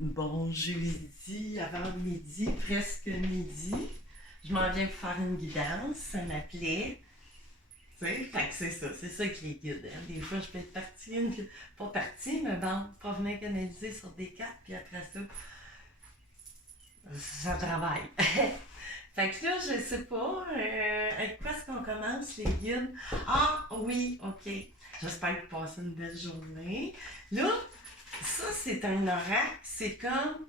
Bon jeudi avant midi, presque midi. Je m'en viens pour faire une guidance, ça m'appelait. Tu sais, fait que c'est ça qui est guide. Hein. Des fois, je peux être partie, pas partie, mais bon, pas venir canaliser sur des cartes, puis après ça travaille. Fait que là, je sais pas, avec quoi est-ce qu'on commence les guides? Ah oui, ok. J'espère que vous passez une belle journée. Là, ça, c'est un oracle. C'est comme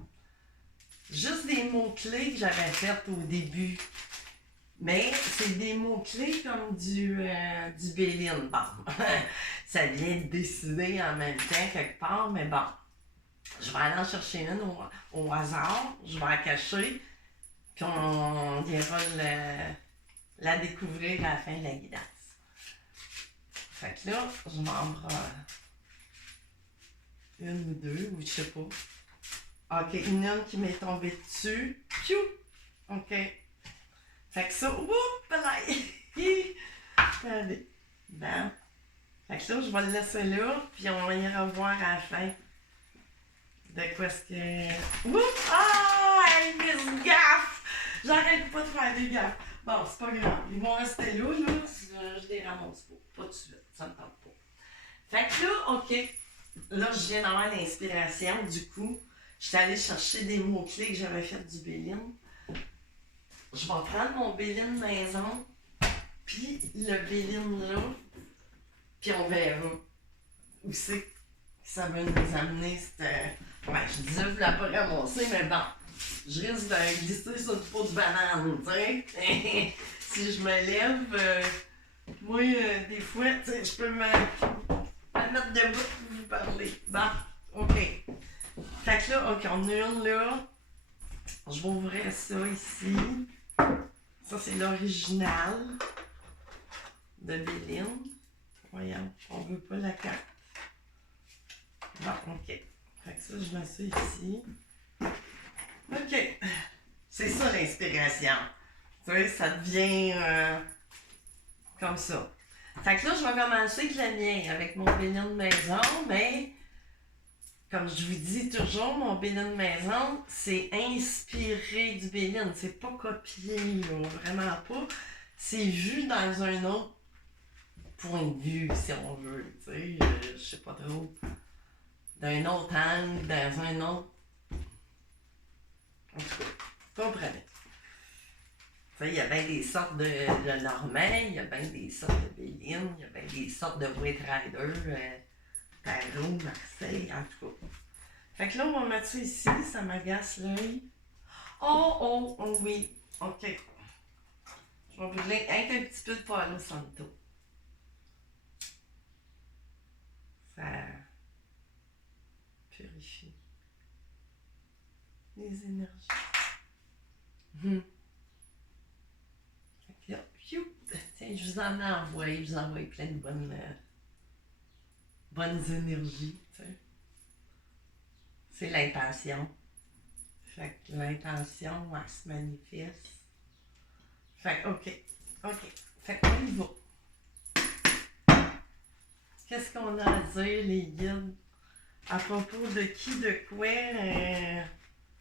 juste des mots-clés que j'avais fait au début. Mais c'est des mots-clés comme du Béline. Bon, ça vient de décider en même temps quelque part, mais bon. Je vais aller en chercher une au hasard. Je vais la cacher. Puis on ira la découvrir à la fin de la guidance. Fait que là, je m'en prends une ou deux, ou je sais pas. Ok, une qui m'est tombée dessus. Piou! Ok. Fait que ça, oups, là! Allez. Bon. Fait que ça, je vais le laisser là, puis on ira voir à la fin de quoi est-ce que. Oups! Ah! Hey, mes gaffes! J'arrête pas de faire des gaffes. Bon, c'est pas grave. Ils vont rester là, je les ramasse pas. Pas tout de suite, ça me tente pas. Fait que là, ok. Là, je viens d'avoir l'inspiration, du coup. J'étais allée chercher des mots-clés que j'avais fait du Béline. Je vais prendre mon Béline maison, puis le Béline là, puis on verra où c'est que ça va nous amener. Ouais, je disais, je voulais pas ramasser, mais bon, je risque de glisser sur une peau de banane, tu sais. Si je me lève, moi, des fois, tu sais, je peux me mettre debout pour vous parler. Bon, ok. Fait que là, ok, on a une là. Je vais ouvrir ça ici. Ça, c'est l'original de Béline. Voyons, on veut pas la carte. Bon, ok. Fait que ça, je mets ça ici. Ok. C'est ça l'inspiration. Tu sais, ça devient comme ça. Fait que là, je vais commencer avec le mien, avec mon Béline maison, mais comme je vous dis toujours, mon Béline maison, c'est inspiré du Béline. C'est pas copié, là, vraiment pas. C'est vu dans un autre point de vue, si on veut. Tu sais, je sais pas trop. D'un autre angle, dans un autre. En tout cas, comprenez. Tu sais, il y a bien des sortes de Normands, il y a bien des sortes de Béline, il y a bien des sortes de White Rider, Tarot, Marseille, en tout cas. Fait que là, on va mettre ça ici, ça m'agace l'œil. Oh oui, ok. Je vais brûler un petit peu de Palo Santo. Ça purifie les énergies. Fait que là, piou, tiens, je vous en ai envoyé, je vous envoie plein de bonnes énergies, tu sais. C'est l'intention. Fait que l'intention, elle se manifeste. Fait que, ok. Fait qu'on y va. Qu'est-ce qu'on a à dire, les guides? À propos de qui, de quoi?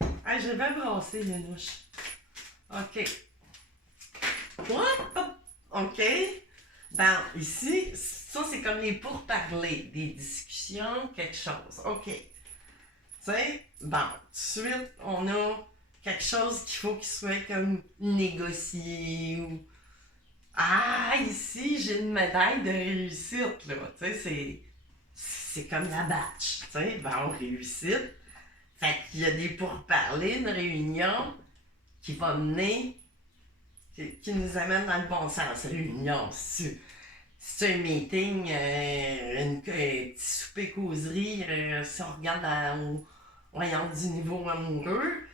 Je vais brasser les nouches. Ok. What? Ok. Ben, ici, ça, c'est comme les pourparlers, des discussions, quelque chose. Ok. Tu sais, bon, tout de suite, on a quelque chose qu'il faut qu'il soit comme négocié ou. Ah, ici, j'ai une médaille de réussite, là. Tu sais, c'est comme la batch. Tu sais, bon, réussite. Fait qu'il y a des pourparlers, une réunion qui va mener, qui nous amène dans le bon sens. Réunion, c'est un meeting, un petit souper causerie, si on regarde voyons, du niveau amoureux,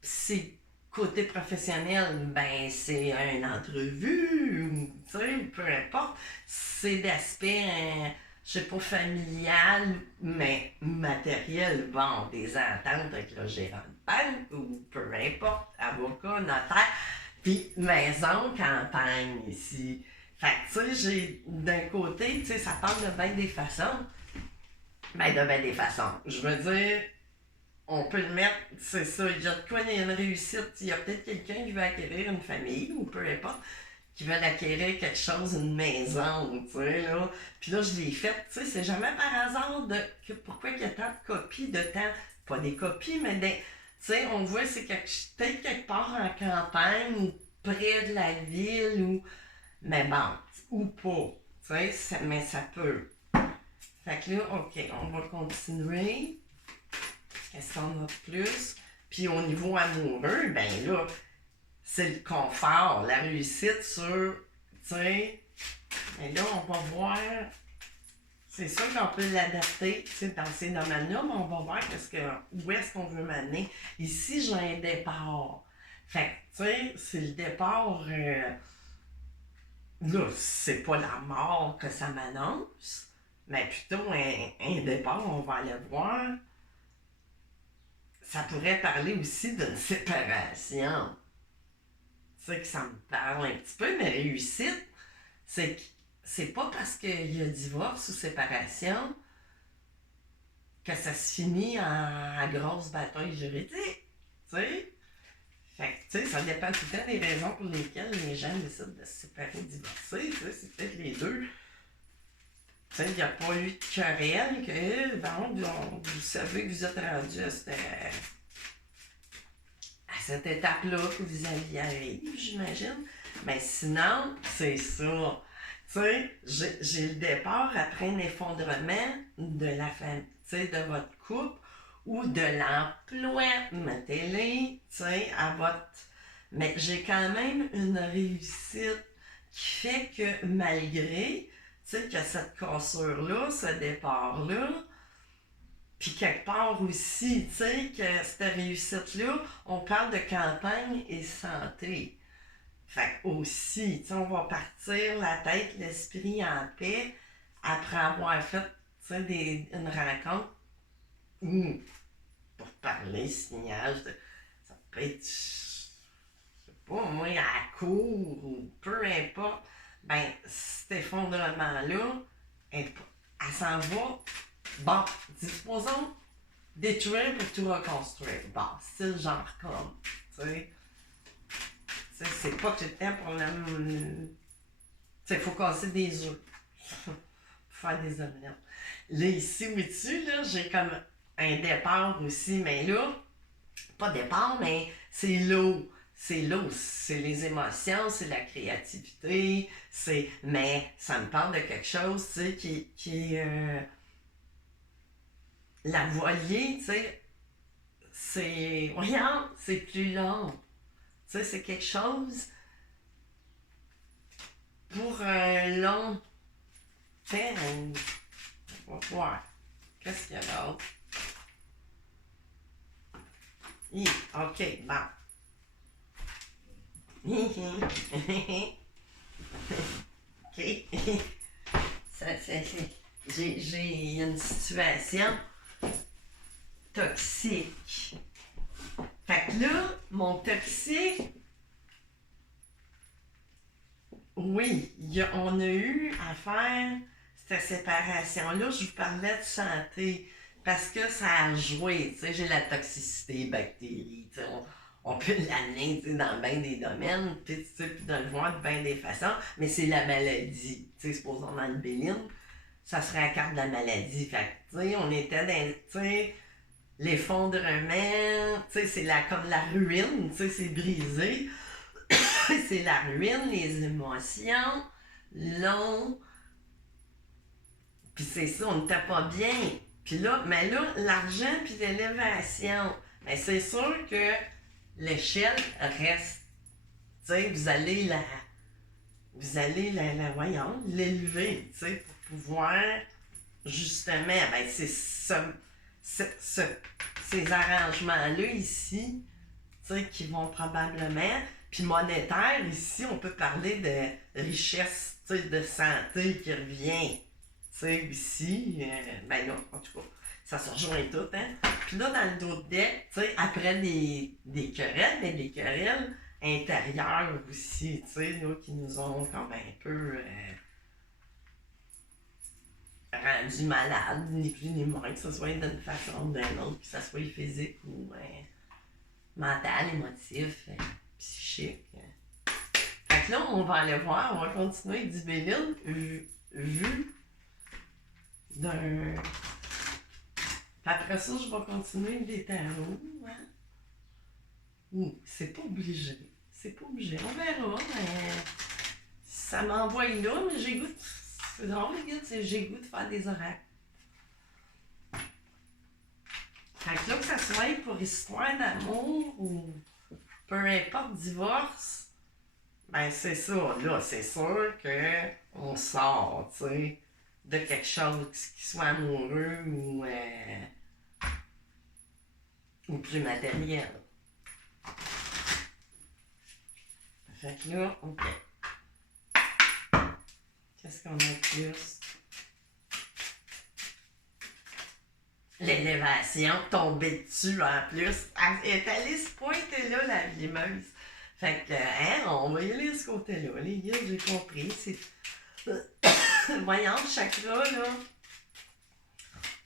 c'est côté professionnel, ben c'est une entrevue, tu sais, peu importe. C'est d'aspect, je sais pas, familial, mais matériel, bon, des ententes avec le gérant de banque ou peu importe, avocat, notaire, puis maison, campagne ici. Fait que, tu sais, j'ai d'un côté, tu sais, ça parle de bien des façons. Ben, de bien des façons. Je veux dire, on peut le mettre, c'est ça, il y a de quoi, il y a une réussite, il y a peut-être quelqu'un qui veut acquérir une famille, ou peu importe, qui veulent acquérir quelque chose, une maison, tu sais, là. Puis là, je l'ai faite, tu sais, c'est jamais par hasard pourquoi il y a tant de copies de temps, pas des copies, mais des, tu sais, on voit c'est peut-être quelque part en campagne, ou près de la ville, ou, mais bon, ou pas, tu sais, mais ça peut. Fait que là, ok, on va continuer. Qu'est-ce qu'on a de plus? Puis au niveau amoureux, ben là, c'est le confort, la réussite sur, tu sais, mais là, on va voir, c'est sûr qu'on peut l'adapter, tu sais, dans ces domaines-là, mais on va voir où est-ce qu'on veut m'amener. Ici, j'ai un départ. Fait que, tu sais, c'est le départ, là, c'est pas la mort que ça m'annonce, mais plutôt un départ, on va aller voir. Ça pourrait parler aussi d'une séparation. Tu sais que ça me parle un petit peu, mais réussite, c'est pas parce qu'il y a divorce ou séparation que ça se finit en grosse bataille juridique. Tu sais? Fait que, tu sais, ça dépend tout le temps des raisons pour lesquelles les gens décident de se séparer ou divorcer. Tu sais, c'est peut-être les deux. Tu sais, il n'y a pas eu de querelle que, bon, vous savez que vous êtes rendu à cette étape-là que vous alliez arriver, j'imagine. Mais sinon, c'est ça. Tu sais, j'ai le départ après un effondrement de la famille, tu sais, de votre couple ou de l'emploi, mettez-les, tu sais, à votre... Mais j'ai quand même une réussite qui fait que malgré, tu sais, que cette cassure-là, ce départ-là, puis quelque part aussi, tu sais, que cette réussite-là, on parle de campagne et santé. Fait que aussi, tu sais, on va partir la tête, l'esprit en paix après avoir fait, tu sais, une rencontre où, pour parler, signage, ça peut être, je sais pas, moi, à la cour ou peu importe, ben, cet effondrement-là, elle s'en va. Bon, disposons détruire pour tout reconstruire. Bon, style genre comme, tu sais. C'est pas que j'ai le temps pour le... Tu sais, il faut casser des œufs. Pour faire des omelettes. Là, ici, au-dessus, là, j'ai comme un départ aussi, mais là, pas départ, mais c'est l'eau. C'est l'eau, c'est les émotions, c'est la créativité, mais ça me parle de quelque chose, tu sais, qui la voilier, tu sais, voyons, c'est plus long. Tu sais, c'est quelque chose pour un long terme. On va voir. Qu'est-ce qu'il y a d'autre? Ok, bon. Ok. J'ai une situation toxique. Fait que là, mon toxique, oui, on a eu à faire cette séparation-là. Je vous parlais de santé parce que ça a joué. Tu sais, j'ai la toxicité, bactéries. Tu sais, on peut l'amener dans bien des domaines, puis de le voir de bien des façons, mais c'est la maladie. Tu sais, supposons dans le béline, ça serait la carte de la maladie. Fait que, tu sais, on était dans, tu sais, l'effondrement, tu sais, c'est comme la ruine, tu sais, c'est brisé. C'est la ruine, les émotions, l'eau. Puis c'est ça, on n'était pas bien. Puis là, mais là, l'argent puis l'élévation. Mais c'est sûr que l'échelle reste. Tu sais, voyons, l'élever, tu sais, pour pouvoir, justement, ben c'est ces arrangements-là ici, tu sais, qui vont probablement, puis monétaire, ici, on peut parler de richesse, tu sais, de santé qui revient, tu sais, ici, ben là, en tout cas, ça se rejoint tout, hein. Puis là, dans le dos de deck, tu sais, après des querelles, mais des querelles intérieures aussi, tu sais, là, qui nous ont comme un peu rendu malade, ni plus ni moins, que ce soit d'une façon ou d'une autre, que ce soit physique ou mental, émotif, psychique. Fait que là, on va aller voir, on va continuer avec du Béline vu d'un... Après ça, je vais continuer avec des tarots. Hein? C'est pas obligé. C'est pas obligé. On verra, mais ça m'envoie là, mais j'ai goût de... C'est drôle, les gars, j'ai goût de faire des oracles. Fait que là, que ça soit pour histoire d'amour ou peu importe, divorce, ben c'est ça. Là, c'est sûr qu'on sort, tu sais, de quelque chose qui soit amoureux ou plus matériel. Fait que là, OK. Qu'est-ce qu'on a de plus? L'élévation, tomber dessus en plus. Elle est allée se pointer là, la limeuse. Fait que, on va y aller de ce côté-là. Les gars, j'ai compris. C'est. Voyons, le chakra, là.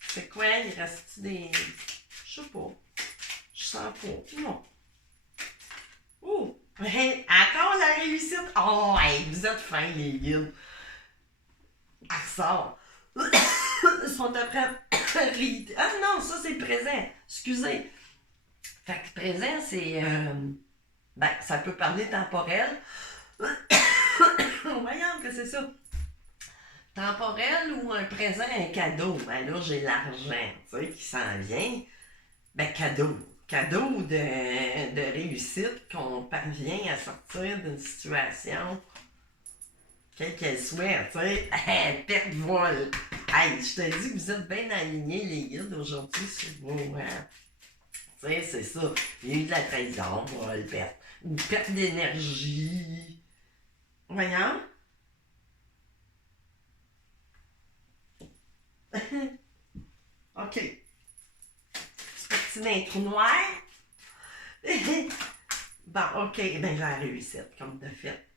C'est quoi? Il reste des. Je sais pas. Je sens pas. Non. Oh! Encore la réussite! Oh, hey, vous êtes fins, les gars. Elle ressort. Ils sont après. Ah non, ça c'est présent. Excusez. Fait que présent, c'est. Ben, ça peut parler temporel. Voyons que c'est ça. Temporel ou un présent, un cadeau. Ben là, j'ai l'argent, tu sais, qui s'en vient. Ben, cadeau. Cadeau de réussite qu'on parvient à sortir d'une situation, quelle qu'elle soit, tu sais. Perte vol. Hey, je te dis que vous êtes bien alignés, les guides, aujourd'hui, sur vos. Tu sais, c'est ça. Il y a eu de la trahison, vol, perte. Ou perte d'énergie. Voyons. OK. C'est parti d'un trou noir. Bon, OK. Ben, j'ai la réussite, comme de fait.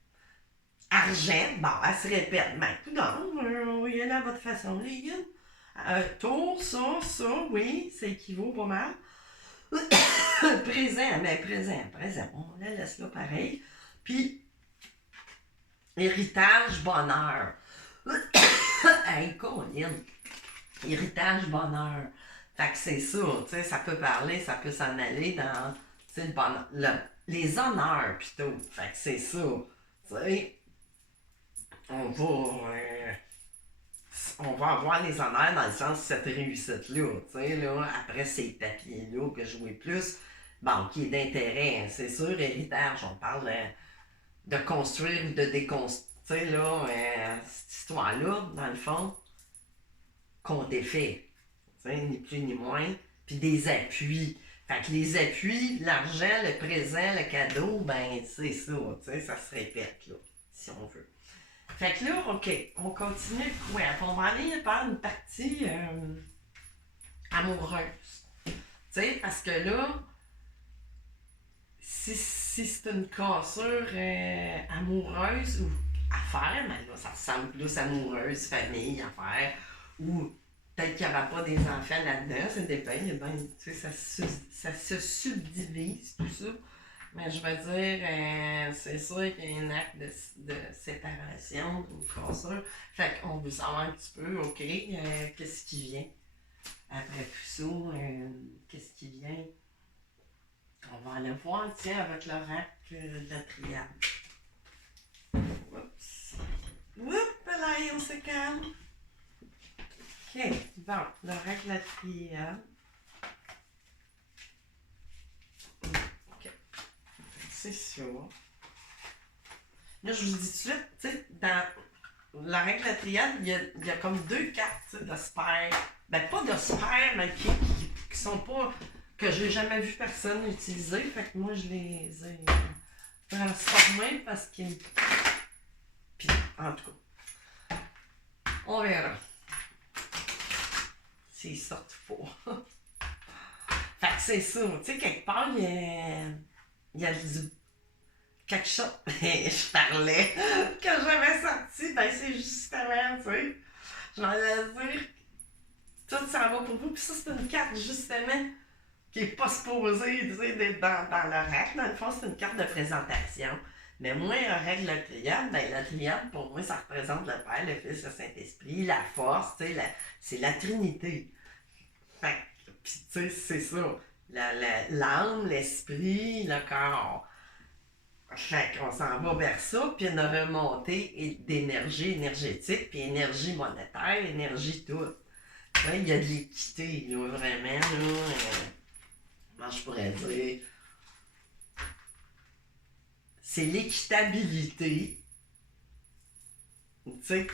Argent, bon, elle se répète. Ben, on va y aller à votre façon, les gars. Tour, ça, oui, ça équivaut pas mal. Présent, ben, présent. On la laisse là pareil. Puis, héritage, bonheur. Hey, Colin. Héritage, bonheur. Fait que c'est ça, tu sais, ça peut parler, ça peut s'en aller dans, tu sais, le bonheur, les honneurs, plutôt. Fait que c'est ça, tu sais. On va avoir les honneurs dans le sens de cette réussite-là, tu sais, là, après ces papiers-là que je jouais plus, bon, qui est d'intérêt, hein, c'est sûr, héritage, on parle de construire ou de déconstruire, tu sais, là, cette histoire-là, dans le fond, qu'on défait, tu sais, ni plus ni moins, puis des appuis. Fait que les appuis, l'argent, le présent, le cadeau, ben, c'est ça, tu sais, ça se répète, là, si on veut. Fait que là, OK, on continue quoi? On va aller par une partie amoureuse. Tu sais, parce que là, si c'est une cassure amoureuse ou affaire, ben là, ça ressemble plus amoureuse, famille, affaire, ou peut-être qu'il n'y aura pas des enfants là-dedans, ça dépend, tu sais, ça se subdivise, tout ça. Mais je vais dire, c'est sûr qu'il y a un acte de séparation ou de cassure. Fait qu'on veut savoir un petit peu, OK, qu'est-ce qui vient après tout ça, qu'est-ce qui vient. On va aller voir, tiens, avec l'oracle de la triade. Oups. Oups, là, on se calme. OK, bon, l'oracle de la triade. C'est sûr. Là, je vous dis tout de suite, tu sais, dans la règle de la triade, il y a comme deux cartes de sphères. Ben, pas de sphères, mais qui sont pas. Que j'ai jamais vu personne utiliser. Fait que moi, je les ai transformées parce que. Puis, en tout cas, on verra. S'ils sortent pas. Fait que c'est ça. Tu sais, quelque part, il y a quelque chose. Je parlais que j'avais sorti, ben c'est justement, tu sais. Je m'en allais dire, tout ça va pour vous. Puis ça, c'est une carte, justement, qui n'est pas supposée, tu sais, d'être dans l'oracle. Dans le fond, c'est une carte de présentation. Mais moi, règle la triade, ben la triade, pour moi, ça représente le Père, le Fils, le Saint-Esprit, la force, tu sais, c'est la Trinité. Fait que, pis tu sais, c'est ça. L'âme, l'esprit, le corps. Fait qu'on s'en va vers ça, puis une remontée d'énergie énergétique, puis énergie monétaire, énergie toute. Ouais, il y a de l'équité, là, vraiment, là. Comment je pourrais dire? C'est l'équitabilité. Tu sais,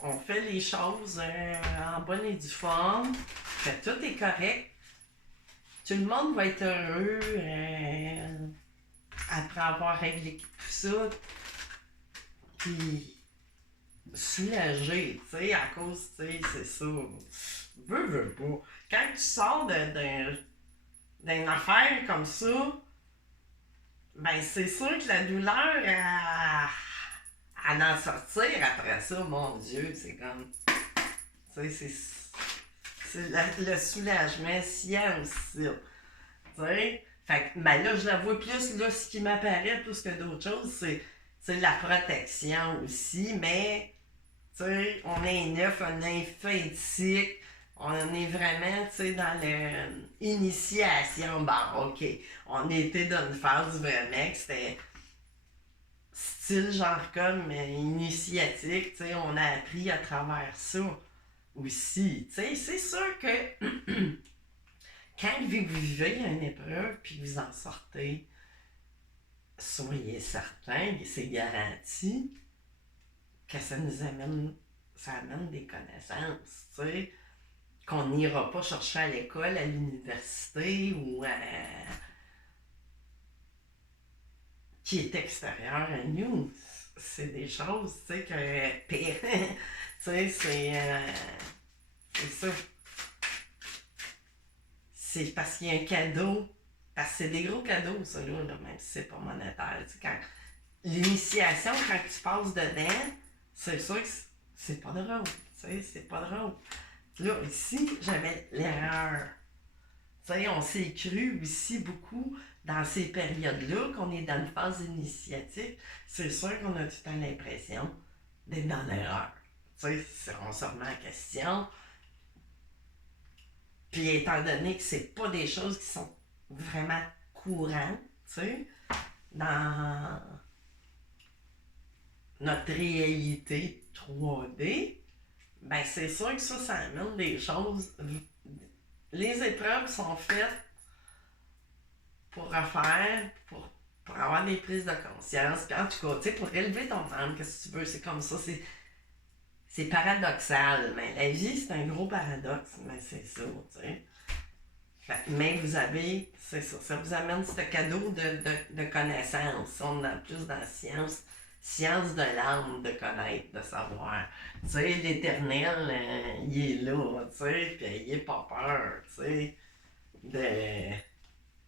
on fait les choses en bonne et due forme. Fait tout est correct. Tout le monde va être heureux après avoir réglé tout ça. Puis soulagé, tu sais, à cause, tu sais, c'est ça. Veux pas. Quand tu sors d'une affaire comme ça, ben c'est sûr que la douleur, à en sortir après ça, mon Dieu, c'est comme. Tu sais, c'est le soulagement sien aussi. Tu sais? Fait que, ben là, je la vois plus, là, ce qui m'apparaît plus que d'autres choses, c'est la protection aussi, mais, tu sais, on est neuf, on est infinitique, on est vraiment, tu sais, dans l'initiation. Bon, OK, on était dans une phase vraiment que c'était style genre comme initiatique, tu sais, on a appris à travers ça aussi. Tu sais, c'est sûr que quand vous vivez une épreuve puis vous en sortez, soyez certain, et c'est garanti, que ça amène des connaissances, tu sais, qu'on n'ira pas chercher à l'école, à l'université ou qui est extérieur à nous. C'est des choses, tu sais, que pire. Tu sais, c'est ça. C'est parce qu'il y a un cadeau. Parce que c'est des gros cadeaux, ça, là, même si c'est pas monétaire. Tu sais, l'initiation, quand tu passes dedans, c'est sûr que c'est pas drôle. Tu sais, c'est pas drôle. Là, ici, j'avais l'erreur. Tu sais, on s'est cru aussi beaucoup dans ces périodes-là, qu'on est dans une phase initiatique. C'est sûr qu'on a tout le temps l'impression d'être dans l'erreur. Tu sais, on se remet en question. Puis étant donné que c'est pas des choses qui sont vraiment courantes, tu sais, dans notre réalité 3D, ben c'est sûr que ça amène des choses. Les épreuves sont faites pour refaire, pour avoir des prises de conscience. Puis en tout cas, tu sais, pour élever ton âme, qu'est-ce que tu veux, c'est comme ça, c'est paradoxal. Mais la vie, c'est un gros paradoxe, mais c'est ça, tu sais. Mais vous avez, c'est ça, ça vous amène ce cadeau de connaissances. On est plus dans la science de l'âme, de connaître, de savoir. Tu sais, l'éternel, il est là, tu sais, puis il est pas peur, tu sais,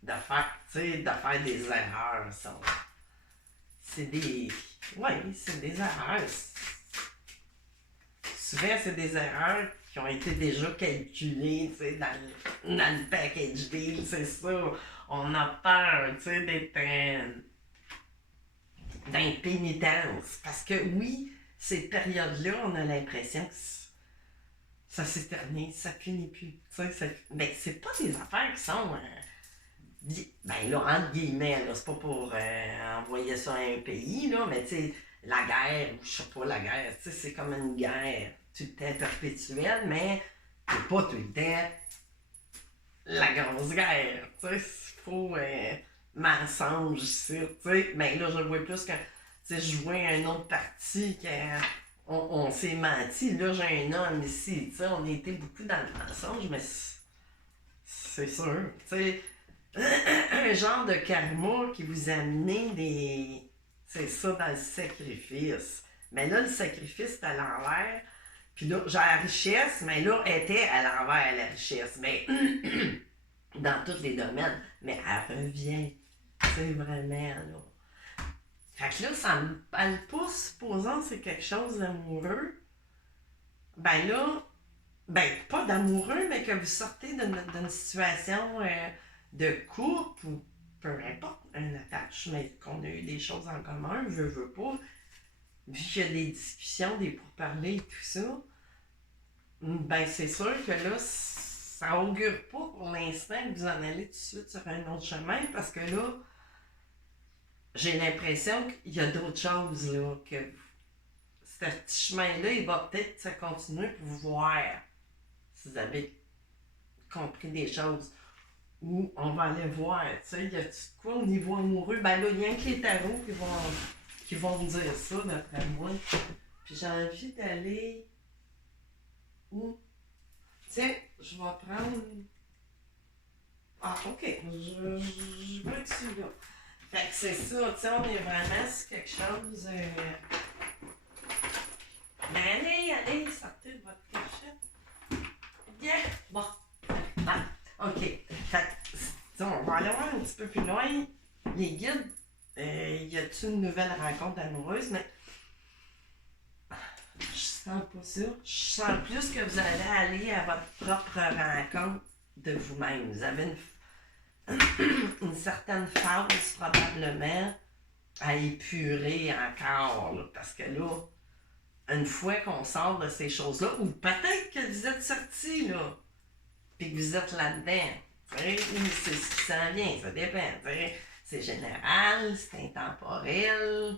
de faire des erreurs. C'est des, ouais, c'est des erreurs. Souvent, c'est des erreurs qui ont été déjà calculées, tu sais, dans le package deal, c'est ça. On a peur, tu sais, d'être d'impénitence. Parce que oui, ces périodes-là, on a l'impression que ça s'éternise, ça finit plus. Ben, c'est pas des affaires qui sont. Ben là, entre guillemets, là, c'est pas pour envoyer ça à un pays, là, mais tu sais, la guerre, ou je sais pas, la guerre, tu sais, c'est comme une guerre tout le temps perpétuelle, mais c'est pas tout le temps la grosse guerre, tu sais, il faut mensonge ici, tu sais, ben là, je vois plus que, tu sais, je vois un autre parti on s'est menti, là, j'ai un homme ici, tu sais, on a été beaucoup dans le mensonge, mais c'est sûr, tu sais, un genre de karma qui vous a amené des. C'est ça dans le sacrifice. Mais là, le sacrifice est à l'envers. Puis là, j'ai la richesse, mais là, elle était à l'envers la richesse. Mais dans tous les domaines. Mais elle revient. C'est vraiment, là. Fait que là, ça me. Elle pousse, supposons que c'est quelque chose d'amoureux. ben là, ben pas d'amoureux, mais que vous sortez d'une situation de couple ou peu importe, un attache, mais qu'on a eu des choses en commun, veut pas, vu qu'il y a des discussions, des pourparlers et tout ça, ben c'est sûr que là, ça augure pas pour l'instant que vous en allez tout de suite sur un autre chemin parce que là, j'ai l'impression qu'il y a d'autres choses là, que ce petit chemin-là, il va peut-être se continuer pour voir si vous avez compris des choses. Ou on va aller voir, tu sais, y a-tu de quoi au niveau amoureux? Ben là, il y a que les tarots qui vont me dire ça, d'après moi. Puis j'ai envie d'aller où? Tiens, je vais prendre. Ah, ok. Je vais être celui-là. Fait que c'est ça, tu sais, on est vraiment sur quelque chose. Ben allez, sortez de votre cachette. Bien, bon. Ah, ok. Fait que, on va aller voir un petit peu plus loin. Les guides, y a-t-il une nouvelle rencontre amoureuse? Mais je sens pas ça. Je sens plus que vous allez aller à votre propre rencontre de vous-même. Vous avez une certaine phase probablement à épurer encore. Là, parce que là, une fois qu'on sort de ces choses-là, ou peut-être que vous êtes sorti là, puis que vous êtes là-dedans. C'est ce qui s'en vient, ça dépend. C'est général, c'est intemporel,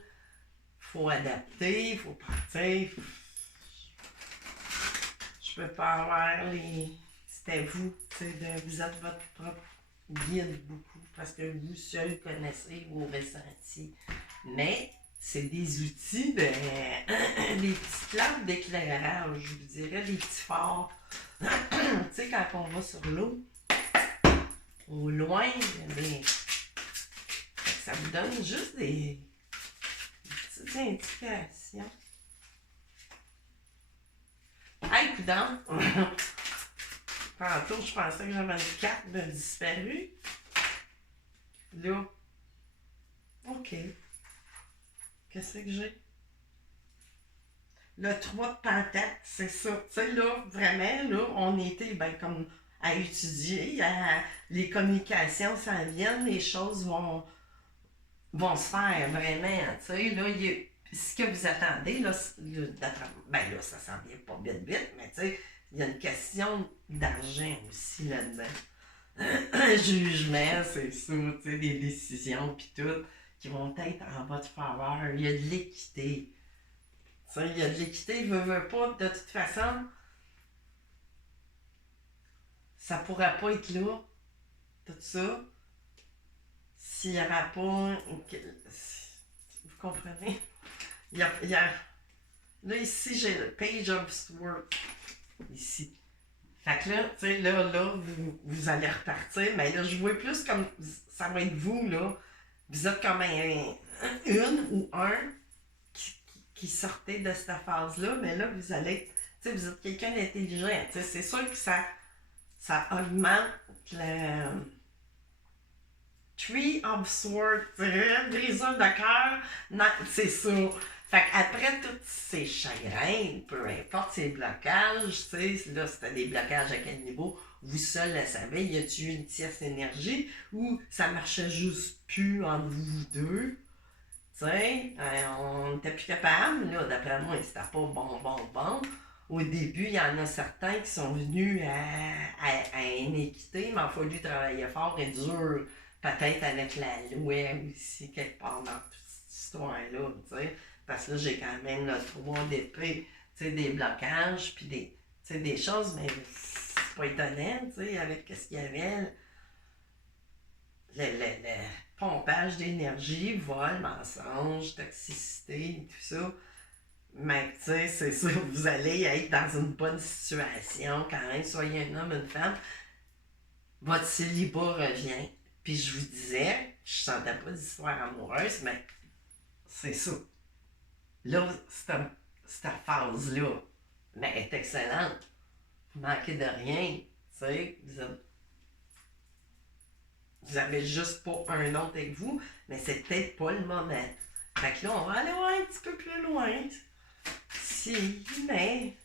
faut adapter, faut partir. Je peux pas avoir les. C'était vous, vous êtes votre propre guide beaucoup, parce que vous seul connaissez vos ressentis. Mais c'est des outils des petites lampes d'éclairage, je vous dirais, des petits phares. Tu sais, quand on va sur l'eau, au loin, ça vous donne juste des petites indications. Hey, coudonc! Tantôt, je pensais que j'avais une carte de disparu. Là. OK. Qu'est-ce que j'ai? Le 3 de Pentacle, c'est ça. Tu sais, là, vraiment, là, on était ben, comme à étudier, les communications s'en viennent, les choses vont se faire vraiment. Tu sais, là, ce que vous attendez, là, ben là, ça s'en vient pas vite, mais tu sais, il y a une question d'argent aussi là-dedans. Un jugement, c'est ça, tu sais, des décisions puis tout, qui vont être en votre faveur. Il y a de l'équité. Tu sais, il y a de l'équité, veut pas, de toute façon, ça pourra pas être là, tout ça, s'il n'y aura pas. Vous comprenez? Il y a là, ici, j'ai le Page of Swords. Ici. Fait que là, tu sais, là, vous allez repartir, mais là, je vois plus comme. Ça va être vous, là. Vous êtes comme une ou un qui sortez de cette phase-là, mais là, vous allez. Tu sais, vous êtes quelqu'un d'intelligent. Tu sais, c'est sûr que ça augmente le. Tree of Swords, briseur de cœur, c'est ça. Fait qu'après tous ces chagrins, peu importe ces blocages, tu sais, là c'était des blocages à quel niveau, vous seul le savez, y a-tu une tierce énergie ou ça marchait juste plus entre vous deux? Tu sais, on n'était plus capable, là, d'après moi, c'était pas bon. Au début, il y en a certains qui sont venus à inéquité, mais il a fallu travailler fort et dur, peut-être avec la loi aussi, quelque part dans toute cette histoire-là, tu sais. Parce que là, j'ai quand même le 3 d'épée, tu sais, des blocages, puis des choses, mais c'est pas étonnant, tu sais, avec ce qu'il y avait, le pompage d'énergie, vol, mensonge, toxicité, tout ça. Mais tu sais, c'est sûr, vous allez être dans une bonne situation quand même, soyez un homme, une femme. Votre célibat revient. Puis je vous disais, je sentais pas d'histoire amoureuse, mais c'est ça. Là, cette phase-là, mais elle est excellente. Vous manquez de rien. Tu sais, vous avez juste pas un autre avec vous, mais c'est peut-être pas le moment. Fait que là, on va aller voir un petit peu plus loin. Si, mais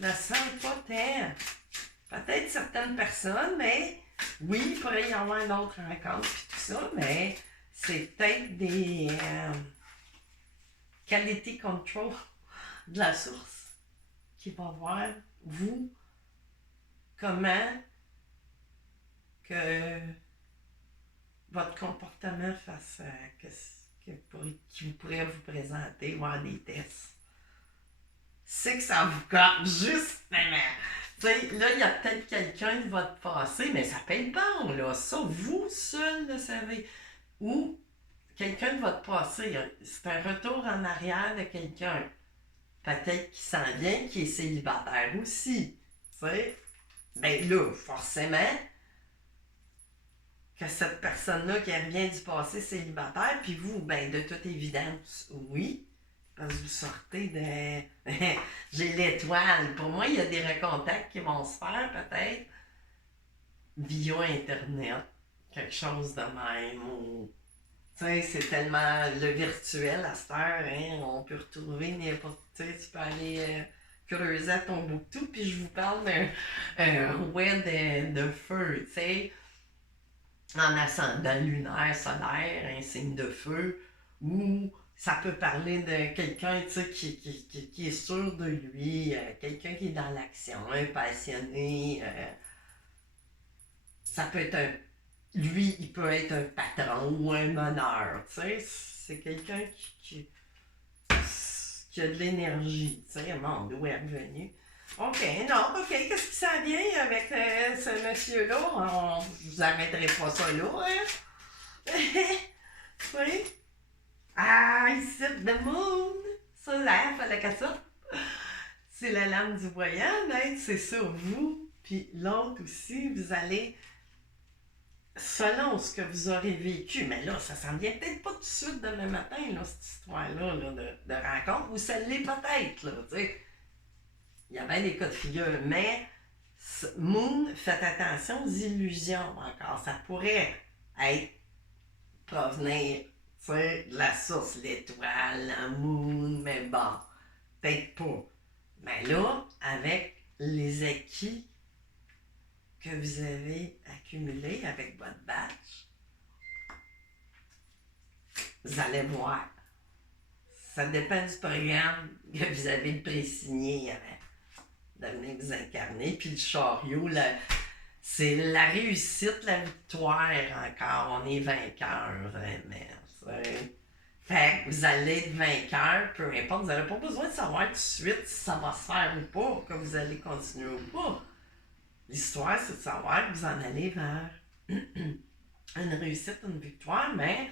Je le sens pas tant. Peut-être certaines personnes, mais oui, il pourrait y avoir d'autres rencontres puis tout ça, mais c'est peut-être des quality control de la source qui va voir, vous, comment que votre comportement face à qui vous pourrait vous présenter, voir des tests. C'est que ça vous colle justement. T'sais, là, il y a peut-être quelqu'un de votre passé, mais ça paye pas, là. Ça, vous seul le savez. Ou quelqu'un de votre passé, c'est un retour en arrière de quelqu'un. Peut-être qui s'en vient, qui est célibataire aussi. T'sais? Ben là, forcément, que cette personne-là qui revient du passé célibataire, puis vous, ben de toute évidence, oui, parce que vous sortez de... J'ai l'étoile. Pour moi, il y a des recontacts qui vont se faire peut-être via Internet, quelque chose de même. Ou... Tu sais, c'est tellement le virtuel à cette heure, hein, on peut retrouver n'importe... Tu sais, tu peux aller creuser à ton bout de tout, puis je vous parle d'un rouet de feu, tu sais, en ascendant lunaire, solaire, un signe de feu, ou ça peut parler de quelqu'un qui est sûr de lui, quelqu'un qui est dans l'action, un passionné. Ça peut être un. Lui, il peut être un patron ou un meneur. Tu sais, c'est quelqu'un qui a de l'énergie. Tu sais, mon dos est revenu. OK, non, OK, qu'est-ce qui s'en vient avec ce monsieur-là? Vous arrêterez pas ça là, hein? Oui. Ah, ici, the moon! Solaire, fallait qu'à ça. C'est la lame du voyant, hein? C'est sur vous. Puis l'autre aussi, vous allez, selon ce que vous aurez vécu, mais là, ça s'en vient peut-être pas tout de suite demain matin, là, cette histoire-là là, de rencontre, ou ça l'est peut-être, là, tu sais. Il y a bien des cas de figure, mais Moon, faites attention aux illusions encore. Ça pourrait être provenir, tu sais, de la source, l'étoile, la Moon, mais bon, peut-être pas. Mais là, avec les acquis que vous avez accumulés avec votre batch, vous allez voir. Ça dépend du programme que vous avez pré-signé avant de venir vous incarner. Puis le chariot, c'est la réussite, la victoire encore. On est vainqueur, vraiment. Fait que vous allez être vainqueur, peu importe. Vous n'avez pas besoin de savoir tout de suite si ça va se faire ou pas, que vous allez continuer ou pas. L'histoire, c'est de savoir que vous en allez vers une réussite, une victoire, mais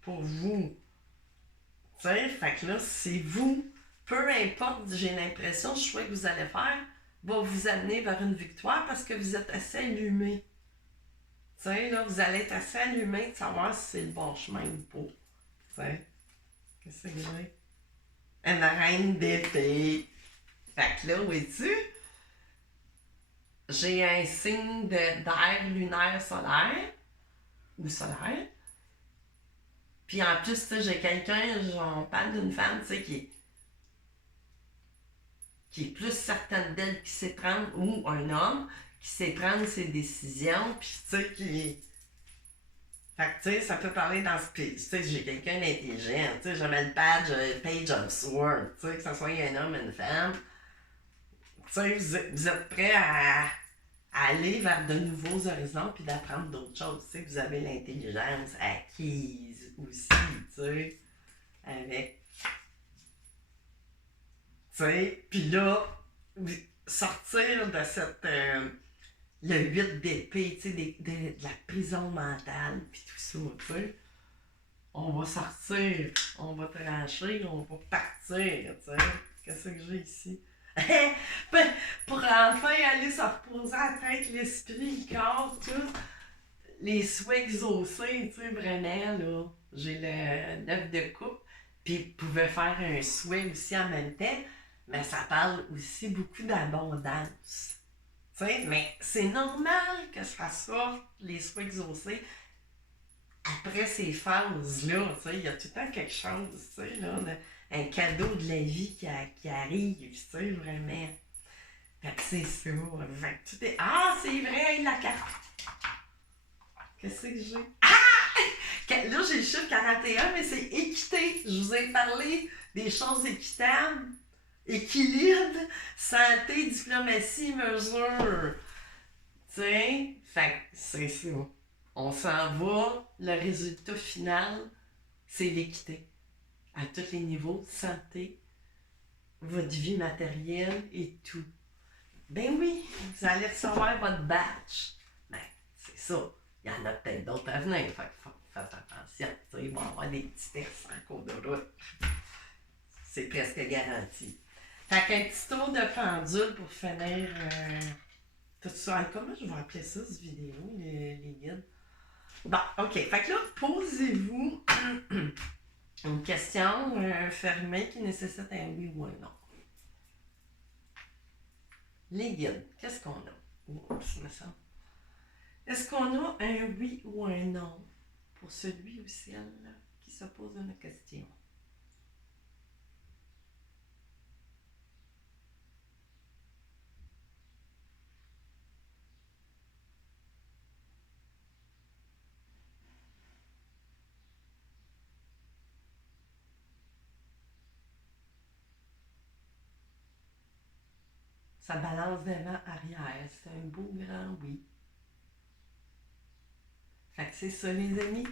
pour vous. Tu sais, fait que là, c'est vous. Peu importe, j'ai l'impression, le choix que vous allez faire va vous amener vers une victoire parce que vous êtes assez allumé. Tu sais, là, vous allez être assez allumé de savoir si c'est le bon chemin ou pas. Tu sais, qu'est-ce que j'ai? Une reine d'épée. Fait que là, où es-tu? J'ai un signe d'air lunaire solaire ou solaire. Puis en plus, j'ai quelqu'un, on parle d'une femme, tu sais, qui est plus certaine d'elle, qui sait prendre, ou un homme, qui sait prendre ses décisions, puis tu sais, qui... Fait que, tu sais, ça peut parler dans ce... Puis, tu sais, j'ai quelqu'un d'intelligent, tu sais, j'avais le Page of Swords, tu sais, que ce soit un homme, une femme. Tu sais, vous êtes prêts à aller vers de nouveaux horizons, puis d'apprendre d'autres choses, tu sais, vous avez l'intelligence acquise aussi, tu sais, avec... Tu sais, puis là, sortir de cette... le 8 d'épée, tu sais, de la prison mentale, puis tout ça, tu sais. On va sortir, on va trancher, on va partir, tu sais. Qu'est-ce que j'ai ici? Ben, pour enfin aller se reposer à la tête, l'esprit, le corps, tout. Les souhaits exaucés, tu sais, vraiment, là. J'ai le 9 de coupe, puis vous pouvez faire un souhait aussi en même temps, mais ça parle aussi beaucoup d'abondance. Tu sais, mais c'est normal que ça sorte, les souhaits exaucés, après ces phases-là. Tu sais, il y a tout le temps quelque chose, tu sais, là, un cadeau de la vie qui arrive, tu sais, vraiment. Fait que c'est ça. Fait que tout est... Ah, c'est vrai, la carte. Qu'est-ce que j'ai? Ah! Là, j'ai le chiffre 41, mais c'est équité. Je vous ai parlé des choses équitables. Équilibre, santé, diplomatie, mesure. Tu sais? Fait que c'est ça. On s'en va. Le résultat final, c'est l'équité. À tous les niveaux, santé, votre vie matérielle et tout. Ben oui, vous allez recevoir votre badge. Ben, c'est ça. Il y en a peut-être d'autres à venir. Fait que faites attention. Tu sais, il va y avoir des petits tests en cours de route. C'est presque garanti. Fait qu'un petit tour de pendule pour finir tout ça. Comment je vais appeler ça, cette vidéo, les guides? Bon, OK. Fait que là, posez-vous une question fermée qui nécessite un oui ou un non. Les guides, qu'est-ce qu'on a? Oups, me semble. Est-ce qu'on a un oui ou un non pour celui ou celle qui se pose une question? Ça balance devant, arrière. C'est un beau grand oui. Fait que c'est ça, les amis.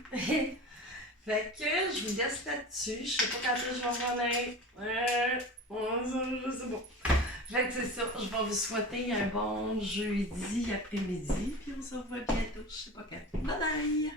Fait que je vous laisse là-dessus. Je sais pas quand je vais revenir. Je sais pas. Fait que c'est ça. Je vais vous souhaiter un bon jeudi après-midi. Puis on se revoit bientôt. Je sais pas quand. Bye bye!